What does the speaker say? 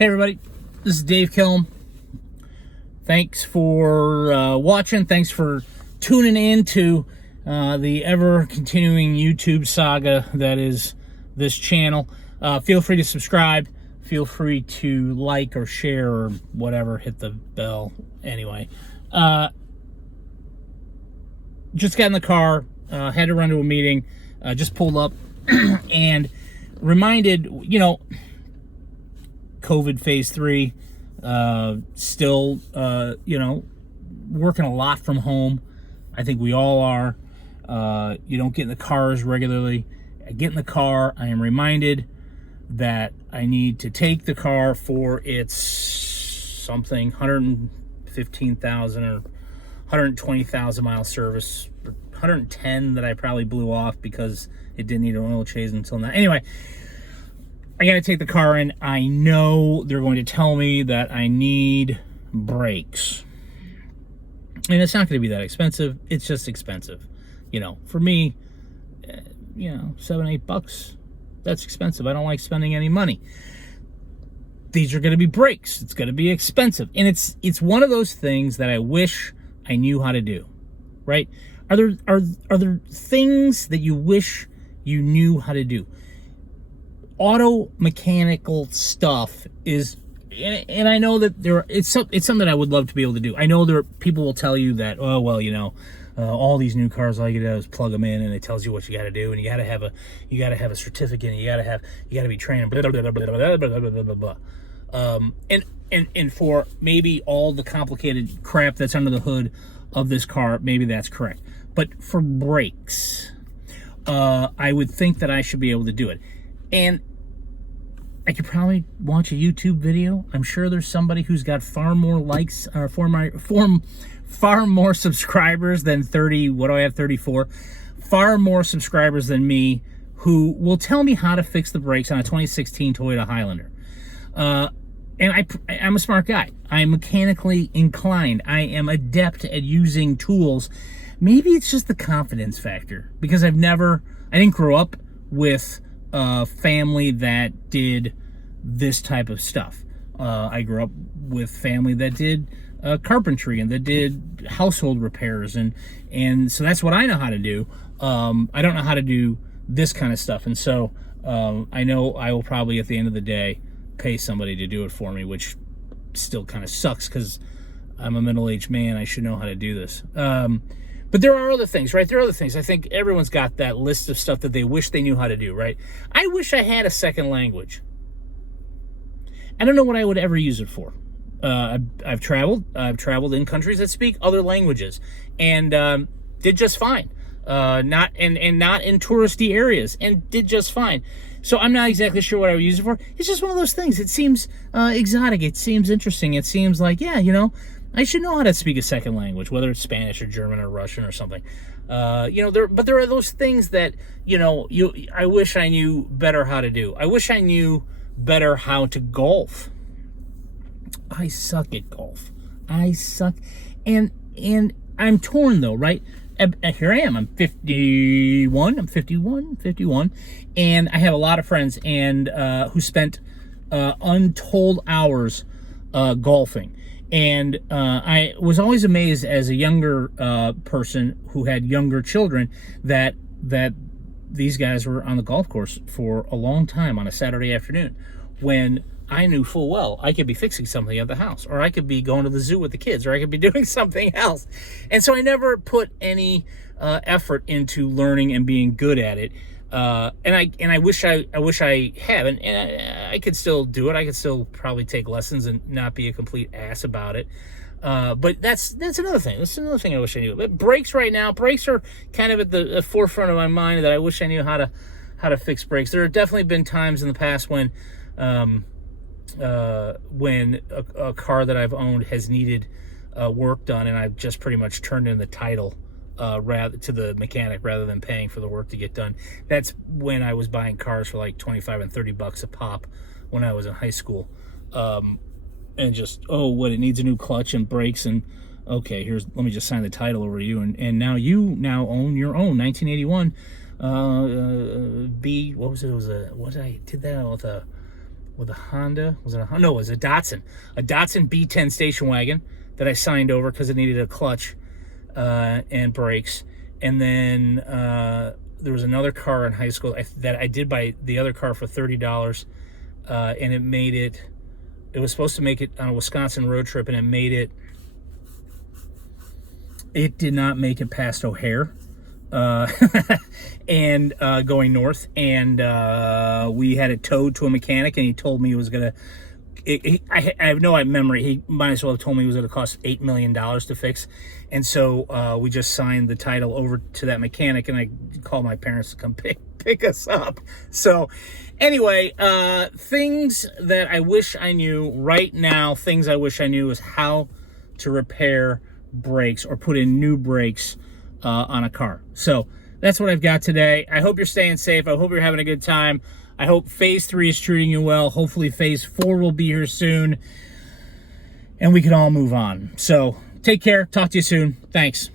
Hey everybody, this is Dave Kelm. Thanks for watching. Thanks for tuning in to the ever-continuing YouTube saga that is this channel. Feel free to subscribe. Feel free to like or share or whatever. Hit the bell. Anyway, just got in the car. Had to run to a meeting. Just pulled up and reminded, COVID phase 3, still, working a lot from home. I think we all are. You don't get in the cars regularly. I get in the car, I am reminded that I need to take the car for its something, 115,000 or 120,000 mile service, 110 that I probably blew off because it didn't need an oil change until now. Anyway, I got to take the car in. I know they're going to tell me that I need brakes. And it's not going to be that expensive. It's just expensive. For me, $7-8, that's expensive. I don't like spending any money. These are going to be brakes. It's going to be expensive. And it's one of those things that I wish I knew how to do, right? Are there things that you wish you knew how to do? Auto mechanical stuff is, and I know that it's something that I would love to be able to do. I know people will tell you that, oh well, all these new cars, all you gotta do is plug them in, and it tells you what you got to do, and you gotta have a certificate, and you gotta be trained, blah, blah, blah, blah, blah, blah, blah, blah, blah. And for maybe all the complicated crap that's under the hood of this car, maybe that's correct. But for brakes, I would think that I should be able to do it. And I could probably watch a YouTube video. I'm sure there's somebody who's got far more likes, or far more subscribers than 30. What do I have? 34. Far more subscribers than me, who will tell me how to fix the brakes on a 2016 Toyota Highlander. And I'm a smart guy. I'm mechanically inclined. I am adept at using tools. Maybe it's just the confidence factor, because I didn't grow up with a family that did this type of stuff. I grew up with family that did carpentry and that did household repairs, and so that's what I know how to do. I don't know how to do this kind of stuff, and so I know I will probably at the end of the day pay somebody to do it for me, which still kind of sucks because I'm a middle-aged man. I should know how to do this. But there are other things, right? There are other things. I think everyone's got that list of stuff that they wish they knew how to do, right? I wish I had a second language. I don't know what I would ever use it for. I've traveled in countries that speak other languages, and did just fine. Not in touristy areas, and did just fine. So I'm not exactly sure what I would use it for. It's just one of those things. It seems exotic. It seems interesting. It seems like, I should know how to speak a second language, whether it's Spanish or German or Russian or something. But there are those things that, I wish I knew better how to do. I wish I knew better how to golf. I suck at golf. I suck. And I'm torn though, right? Here I am. I'm 51. I'm 51. And I have a lot of friends who spent untold hours golfing. And I was always amazed as a younger person who had younger children that these guys were on the golf course for a long time on a Saturday afternoon, when I knew full well I could be fixing something at the house, or I could be going to the zoo with the kids, or I could be doing something else. And so I never put any effort into learning and being good at it. And I wish I had, and I could still do it. I could still probably take lessons and not be a complete ass about it. But that's another thing. That's another thing I wish I knew. But brakes right now, brakes are kind of at the forefront of my mind, that I wish I knew how to fix brakes. There have definitely been times in the past when a car that I've owned has needed work done, and I've just pretty much turned in the title rather to the mechanic rather than paying for the work to get done. That's when I was buying cars for like $25 and $30 a pop when I was in high school. And just, it needs a new clutch and brakes, and okay, let me just sign the title over to you, and now you own your own 1981 what was it? It was I did that with with a Honda. Was it a Honda? No, it was a Datsun. A Datsun B10 station wagon that I signed over because it needed a clutch and brakes. And then there was another car in high school that I did buy the other car for $30, and it made it. It was supposed to make it on a Wisconsin road trip, and it made it. It did not make it past O'Hare, and going north, and we had it towed to a mechanic, and he told me it was gonna. I have no memory. He might as well have told me it was going to cost $8 million to fix. And so we just signed the title over to that mechanic, and I called my parents to come pick us up. So anyway, things that I wish I knew right now, things I wish I knew is how to repair brakes or put in new brakes on a car. So that's what I've got today. I hope you're staying safe. I hope you're having a good time. I hope phase 3 is treating you well. Hopefully phase 4 will be here soon, and we can all move on. So take care. Talk to you soon. Thanks.